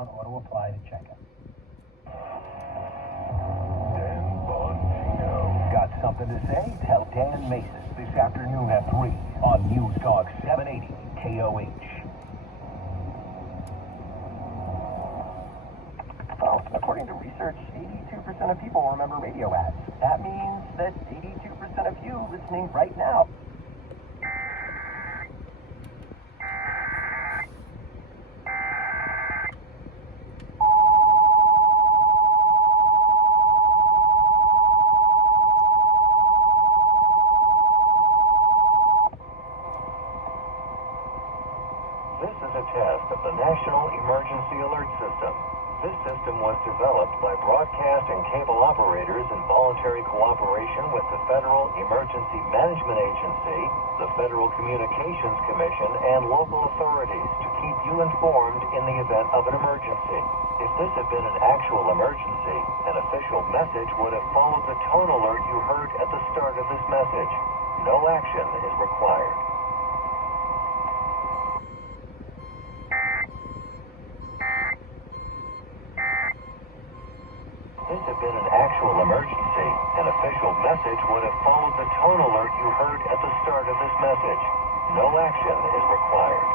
discount auto apply to checkout. Got something to say? Tell Dan Mason this afternoon at 3 on News Talk 780 KOH. Well, according to research, 82% of people remember radio ads. That means that 82% of you listening right now. This is a test of the National Emergency Alert System. This system was developed by broadcast and cable operators in voluntary cooperation with the Federal Emergency Management Agency, the Federal Communications Commission, and local authorities to keep you informed in the event of an emergency. If this had been an actual emergency, an official message would have followed the tone alert you heard at the start of this message. No action is required. If this had been an actual emergency, an official message would have followed the tone alert you heard at the start of this message. No action is required.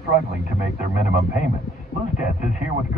Struggling to make their minimum payments. Lose Debts is here with good